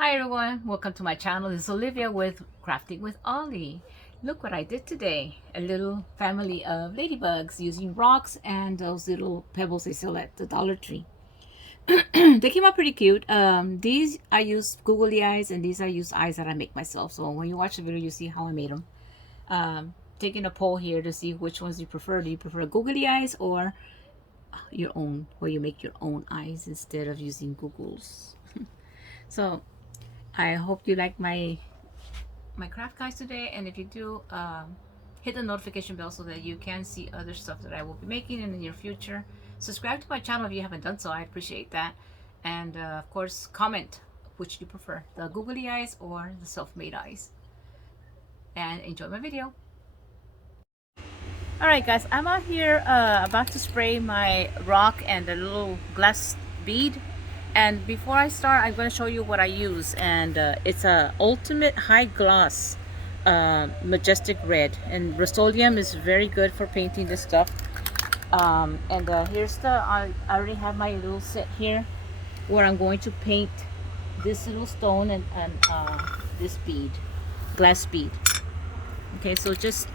Hi everyone, welcome to my channel. This is Olivia with Crafting with Ollie. Look what I did today. A little family of ladybugs using rocks and those little pebbles they sell at the Dollar Tree. They came out pretty cute. These I use googly eyes, and these I use eyes that I make myself. So when you watch the video, you see how I made them. Taking a poll here to see which ones you prefer. Do you prefer googly eyes or your own, where you make your own eyes instead of using Google's? So I hope you like my craft guys today, and if you do, hit the notification bell so that you can see other stuff that I will be making in the near future. Subscribe to my channel if you haven't done so. I appreciate that. And of course, comment which you prefer, the googly eyes or the self-made eyes. And enjoy my video. Alright guys, I'm out here about to spray my rock and the little glass bead. And before I start, I'm going to show you what I use. And it's a ultimate high gloss majestic red. And Rust-Oleum is very good for painting this stuff. Here's I already have my little set here where I'm going to paint this little stone and this bead, glass bead. Okay, so just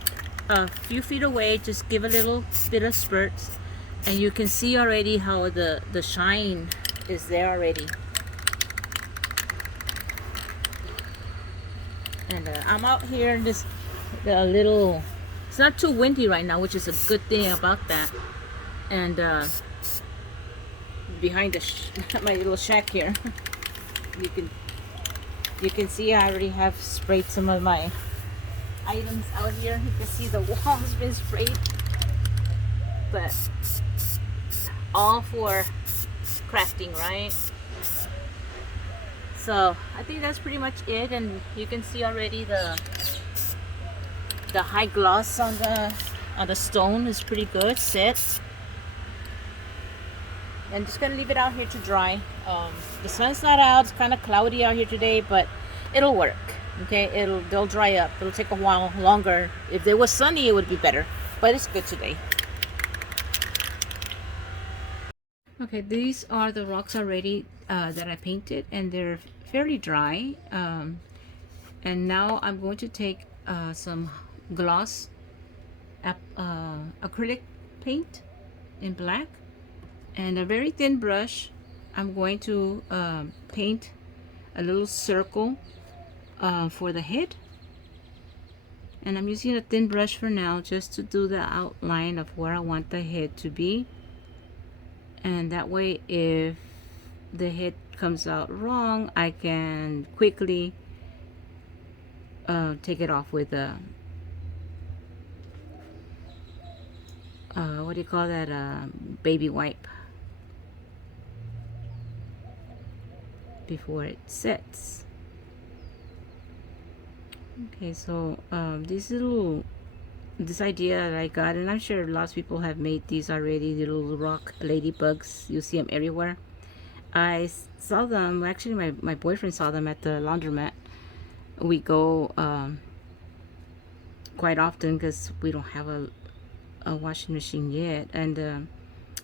a few feet away, just give a little bit of spurts, and you can see already how the shine is there already. And I'm out here in this little, it's not too windy right now, which is a good thing about that. And behind my little shack here, you can see I already have sprayed some of my items out here. You can see the wall's been sprayed, but all for crafting, right? So I think that's pretty much it. And you can see already the high gloss on the stone is pretty good set. And just gonna leave it out here to dry. The sun's not out, it's kind of cloudy out here today, but it'll work. Okay, they'll dry up. It'll take a while longer. If it was sunny, it would be better, but it's good today. Okay, these are the rocks already that I painted, and they're fairly dry. And now I'm going to take some gloss acrylic paint in black and a very thin brush. I'm going to paint a little circle for the head, and I'm using a thin brush for now just to do the outline of where I want the head to be. And that way, if the head comes out wrong, I can quickly take it off with a what do you call that, baby wipe, before it sets. Okay, so this idea that I got, and I'm sure lots of people have made these already, the little rock ladybugs. You see them everywhere. I saw them, actually my boyfriend saw them at the laundromat. We go quite often because we don't have a washing machine yet. And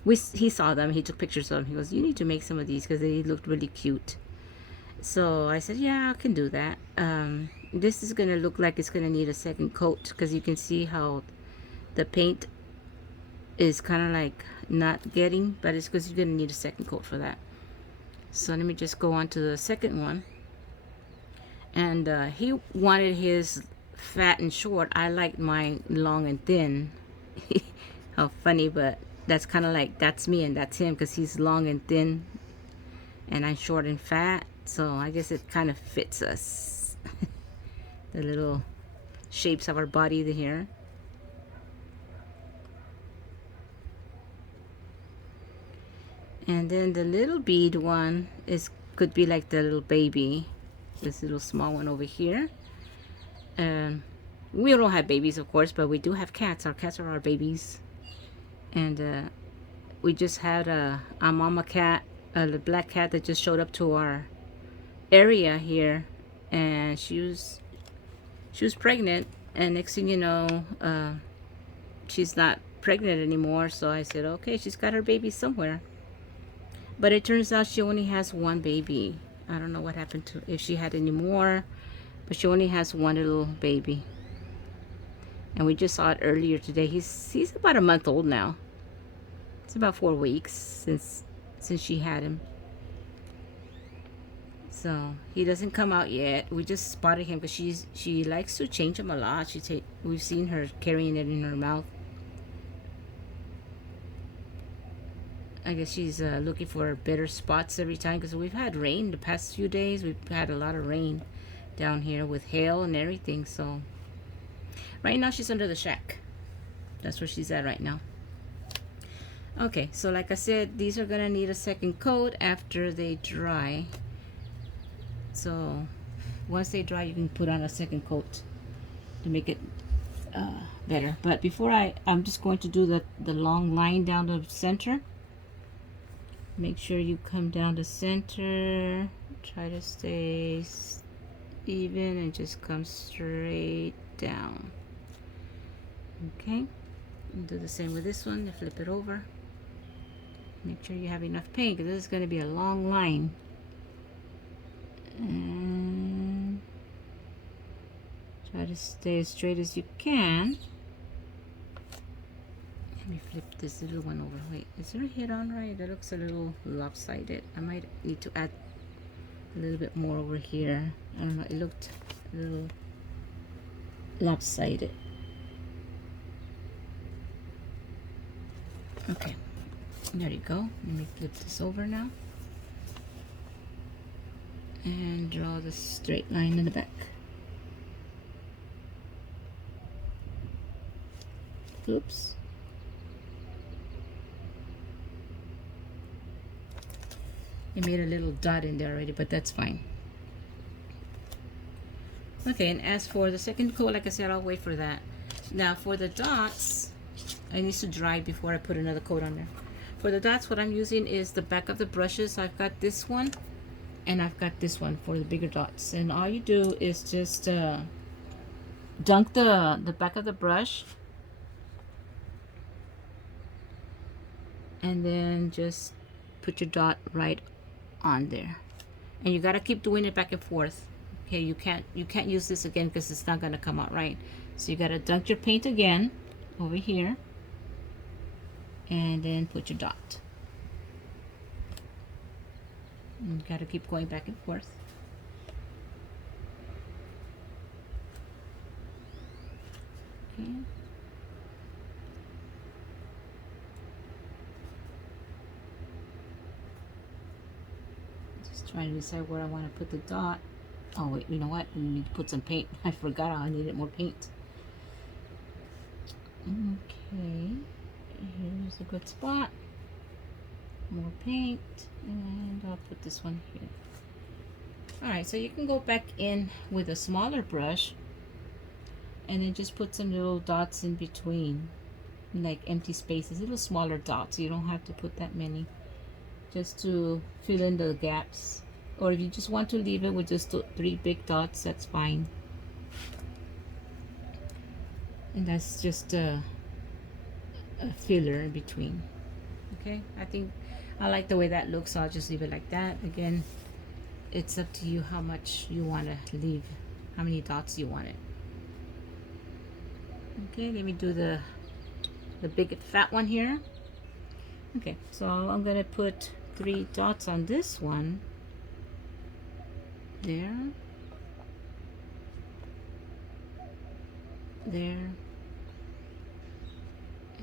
he saw them, he took pictures of them. He goes, "You need to make some of these because they looked really cute." So I said, yeah, I can do that. This is gonna look like it's gonna need a second coat because you can see how the paint is kind of like not getting, but it's because you're gonna need a second coat for that. So let me just go on to the second one. And he wanted his fat and short. I like mine long and thin. How funny, but that's kind of like, that's me and that's him, because he's long and thin and I'm short and fat. So I guess it kind of fits us. The little shapes of our body here. And then the little bead one could be like the little baby, this little small one over here. We don't have babies, of course, but we do have cats. Our cats are our babies. And we just had a mama cat, a black cat that just showed up to our area here, and she was pregnant, and next thing you know, she's not pregnant anymore. So I said, okay, she's got her baby somewhere. But it turns out she only has one baby. I don't know what happened to, if she had any more, but she only has one little baby. And we just saw it earlier today. He's about a month old now. It's about 4 weeks since she had him. So he doesn't come out yet. We just spotted him because she likes to change him a lot. We've seen her carrying it in her mouth. I guess she's looking for better spots every time because we've had rain the past few days. We've had a lot of rain down here with hail and everything. So right now she's under the shack. That's where she's at right now. Okay, so like I said, these are gonna need a second coat after they dry. So once they dry, you can put on a second coat to make it better. But before I'm just going to do the long line down the center. Make sure you come down the center. Try to stay even and just come straight down. Okay, and do the same with this one. Flip it over. Make sure you have enough paint because this is going to be a long line. And try to stay as straight as you can. Let me flip this little one over. Wait, is there a head on right? That looks a little lopsided. I might need to add a little bit more over here. I don't know, it looked a little lopsided. Okay, there you go. Let me flip this over now and draw the straight line in the back. Oops. I made a little dot in there already, but that's fine. Okay, and as for the second coat, like I said, I'll wait for that. Now for the dots, I need to dry before I put another coat on there. For the dots, what I'm using is the back of the brushes. I've got this one and I've got this one for the bigger dots. And all you do is just dunk the back of the brush and then just put your dot right on there. And you got to keep doing it back and forth. Okay, you can't use this again because it's not going to come out right. So you got to dunk your paint again over here and then put your dot. And you got to keep going back and forth. Okay. Just trying to decide where I want to put the dot. Oh wait, you know what? We need to put some paint. I forgot I needed more paint. Okay, here's a good spot. More paint, and I'll put this one here. Alright, so you can go back in with a smaller brush and then just put some little dots in between, like empty spaces, little smaller dots. You don't have to put that many, just to fill in the gaps. Or if you just want to leave it with just 3 big dots, that's fine. And that's just a filler in between. Okay, I think I like the way that looks, so I'll just leave it like that. Again, it's up to you how much you want to leave, how many dots you want it. Okay, let me do the big fat one here. Okay, so I'm gonna put 3 dots on this one. There, there,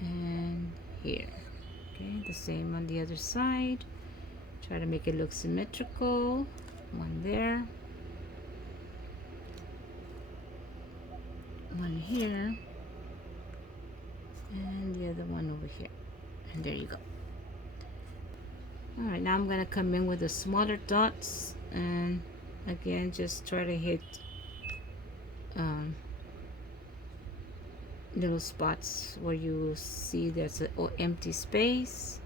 and here. Okay, the same on the other side. Try to make it look symmetrical. One there, one here, and the other one over here. And there you go. Alright, now I'm going to come in with the smaller dots and again just try to hit little spots where you see there's an empty space.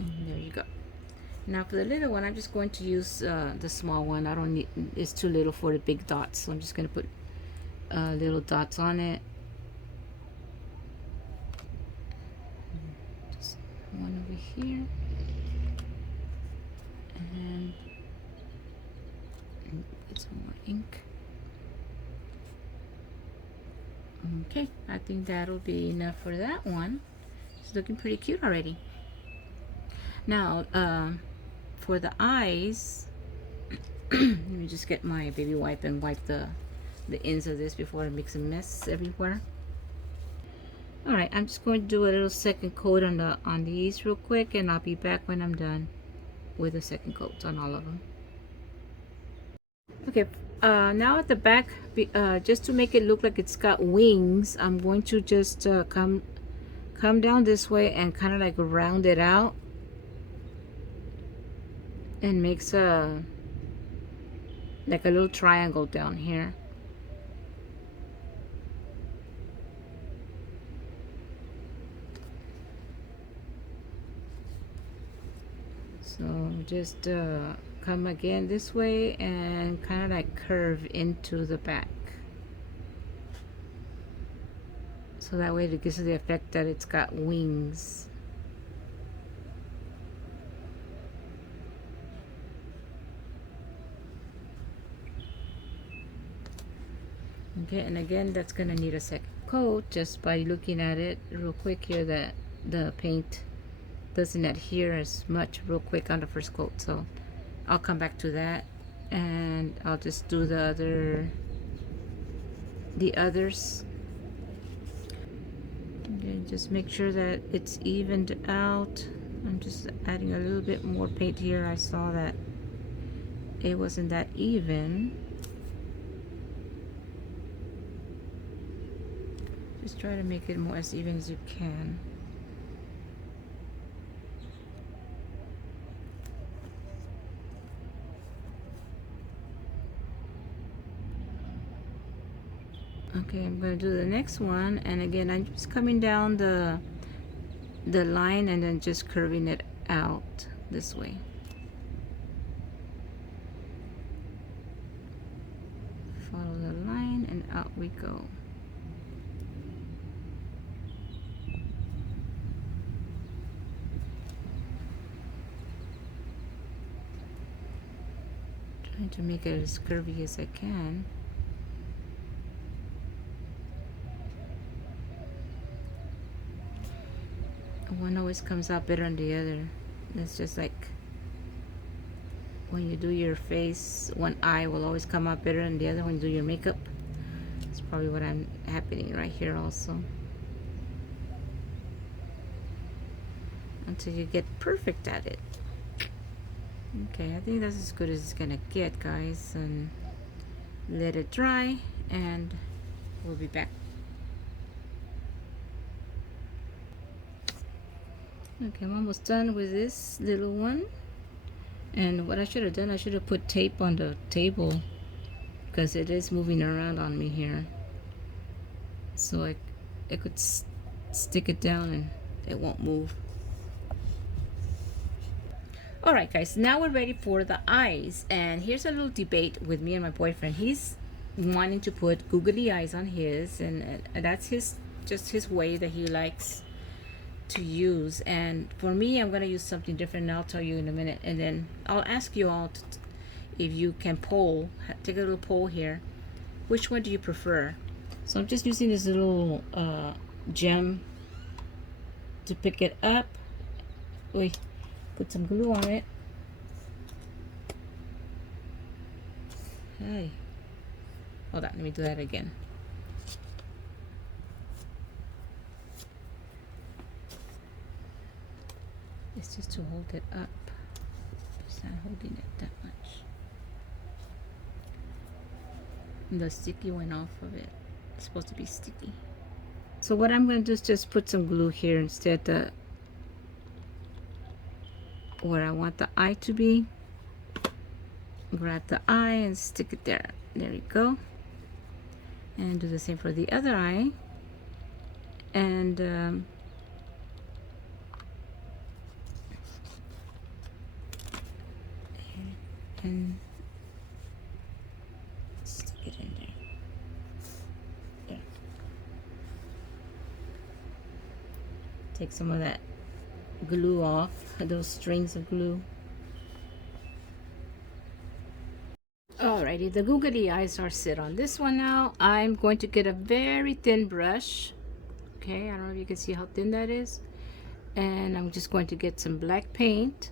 And there you go. Now for the little one, I'm just going to use the small one. I don't need, it's too little for the big dots, so I'm just going to put little dots on it. Just one over here, and get some more ink. Okay, I think that'll be enough for that one. It's looking pretty cute already. Now for the eyes, let me just get my baby wipe and wipe the ends of this before it makes a mess everywhere. All right, I'm just going to do a little second coat on these real quick, and I'll be back when I'm done with the second coat on all of them. Okay, now at the back, just to make it look like it's got wings, I'm going to just come down this way and kind of like round it out, and makes a like a little triangle down here. So just come again this way and kind of like curve into the back, so that way it gives the effect that it's got wings. Okay, and again, that's gonna need a second coat just by looking at it real quick here, that the paint doesn't adhere as much real quick on the first coat. So I'll come back to that, and I'll just do the others. Okay, just make sure that it's evened out. I'm just adding a little bit more paint here. I saw that it wasn't that even. Just try to make it more as even as you can. Okay, I'm going to do the next one, and again I'm just coming down the line and then just curving it out this way. Follow the line and out we go. Trying to make it as curvy as I can. One always comes out better than the other. It's just like when you do your face, one eye will always come out better than the other when you do your makeup. That's probably what I'm happening right here also. Until you get perfect at it. Okay, I think that's as good as it's gonna get, guys, and let it dry and we'll be back. Okay, I'm almost done with this little one, and what I should have done, I should have put tape on the table because it is moving around on me here, so I could stick it down and it won't move. Alright guys, now we're ready for the eyes, and here's a little debate with me and my boyfriend. He's wanting to put googly eyes on his, and that's just his way that he likes to use, and for me I'm going to use something different, and I'll tell you in a minute, and then I'll ask you all if you can take a little poll here, which one do you prefer. So I'm just using this little gem to pick it up. Wait, put some glue on it. Hey, hold on, let me do that again. It's just to hold it up. It's not holding it that much. And the sticky went off of it. It's supposed to be sticky. So what I'm going to do is just put some glue here instead, where I want the eye to be. Grab the eye and stick it there. There you go. And do the same for the other eye. And and stick it in there. There. Take some of that glue off, those strings of glue. Alrighty, the googly eyes are set on this one now. I'm going to get a very thin brush. Okay, I don't know if you can see how thin that is. And I'm just going to get some black paint.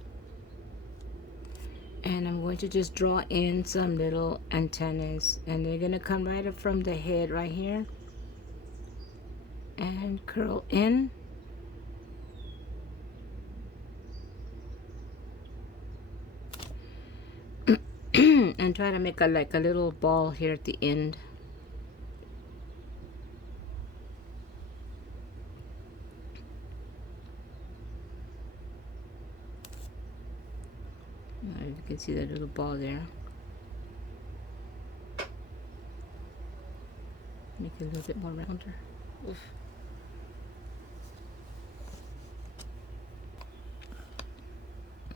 And I'm going to just draw in some little antennas. And they're going to come right up from the head right here. And curl in. And try to make like a little ball here at the end. You can see that little ball there. Make it a little bit more rounder. Oof.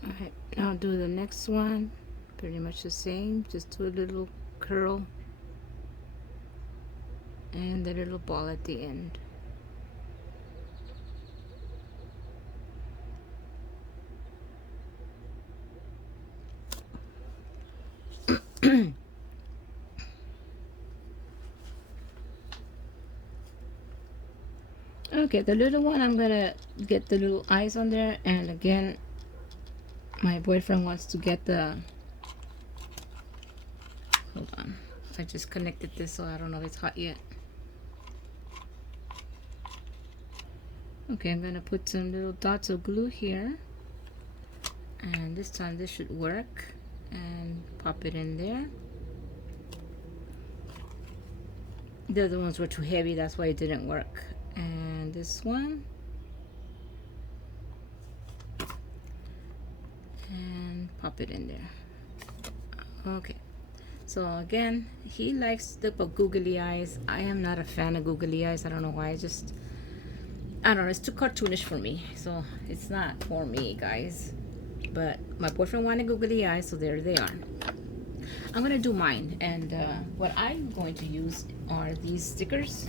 Alright, now I'll do the next one. Pretty much the same. Just do a little curl and the little ball at the end. Okay, the little one, I'm gonna get the little eyes on there, and again, my boyfriend wants to get the, hold on, I just connected this, so I don't know if it's hot yet. Okay, I'm gonna put some little dots of glue here, and this time this should work, and pop it in there. The other ones were too heavy, that's why it didn't work. And this one, and pop it in there. Okay, so again, he likes the googly eyes. I am not a fan of googly eyes. I don't know why. I don't know, it's too cartoonish for me, so it's not for me, guys. But my boyfriend wanted googly eyes, so there they are. I'm gonna do mine, and what I'm going to use are these stickers.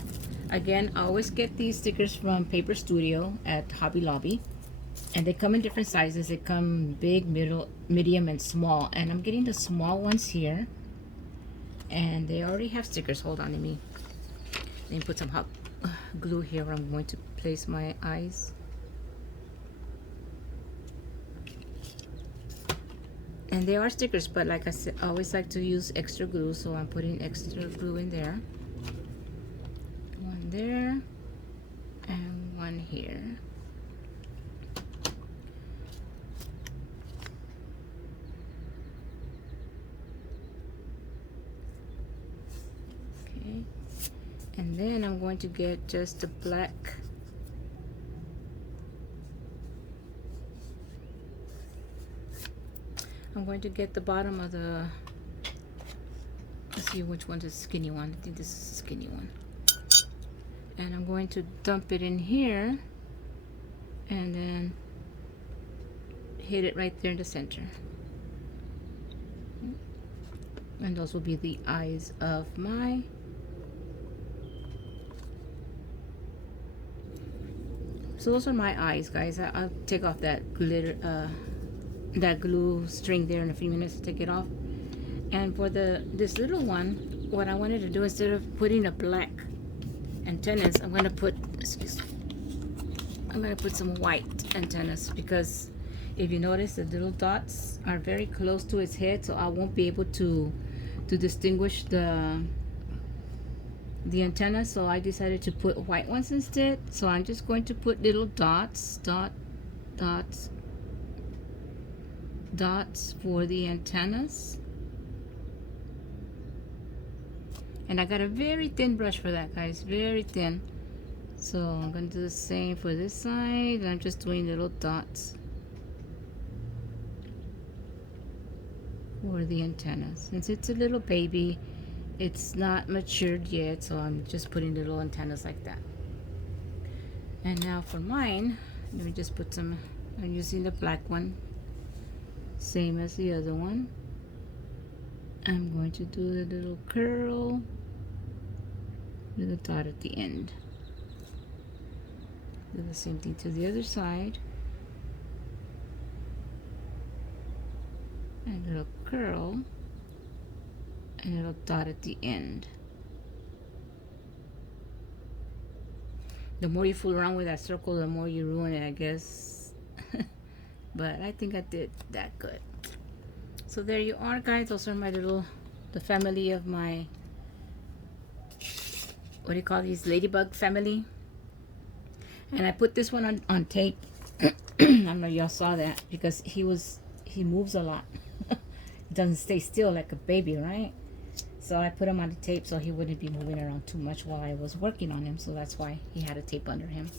Again, I always get these stickers from Paper Studio at Hobby Lobby, and they come in different sizes. They come big, middle, medium, and small, and I'm getting the small ones here, and they already have stickers. Hold on, let me put some hot glue here where I'm going to place my eyes. And they are stickers, but like I said, I always like to use extra glue, so I'm putting extra glue in there. One there and one here. Okay, and then I'm going to get just a black I'm going to get the bottom of the, let's see which one's the skinny one. I think this is the skinny one. And I'm going to dump it in here and then hit it right there in the center. And those will be the eyes of my so those are my eyes, guys. I'll take off that glitter that glue string there in a few minutes to take it off. And for this little one, what I wanted to do, instead of putting a black antennas, I'm gonna put some white antennas, because if you notice, the little dots are very close to its head, so I won't be able to distinguish the antenna. So I decided to put white ones instead. So I'm just going to put little dots for the antennas, and I got a very thin brush for that, guys, very thin. So I'm going to do the same for this side, and I'm just doing little dots for the antennas. Since it's a little baby, it's not matured yet, so I'm just putting little antennas like that. And now for mine, let me just put some, I'm using the black one, same as the other one. I'm going to do the little curl with a dot at the end. Do the same thing to the other side. And a little curl and a little dot at the end. The more you fool around with that circle, the more you ruin it, I guess. But I think I did that good. So there you are, guys. Those are my the family of my, what do you call these, ladybug family. And I put this one on tape. I don't know if y'all saw that, because he moves a lot. He doesn't stay still like a baby, right? So I put him on the tape so he wouldn't be moving around too much while I was working on him. So that's why he had a tape under him.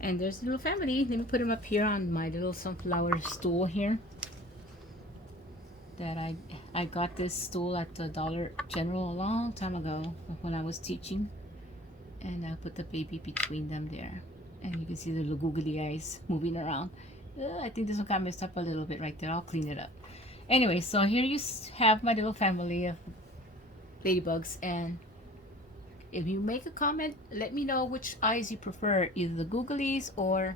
And there's a little family. Let me put him up here on my little sunflower stool here. That I got this stool at the Dollar General a long time ago when I was teaching. And I put the baby between them there. And you can see the little googly eyes moving around. I think this one got messed up a little bit right there. I'll clean it up. Anyway, so here you have my little family of ladybugs, and if you make a comment, let me know which eyes you prefer, either the googlies or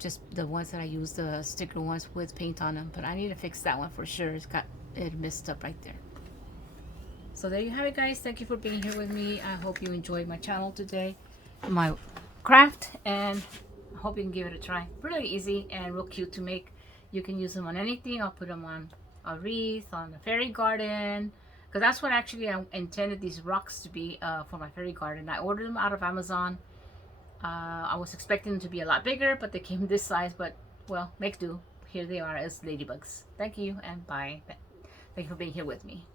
just the ones that I use, the sticker ones with paint on them. But I need to fix that one for sure. It's got it messed up right there. So there you have it, guys. Thank you for being here with me. I hope you enjoyed my channel today, my craft, and I hope you can give it a try. Really easy and real cute to make. You can use them on anything. I'll put them on a wreath, on a fairy garden, because that's what actually I intended these rocks to be for my fairy garden. I ordered them out of Amazon. I was expecting them to be a lot bigger, but they came this size. But well, make do. Here they are as ladybugs. Thank you and bye. Thank you for being here with me.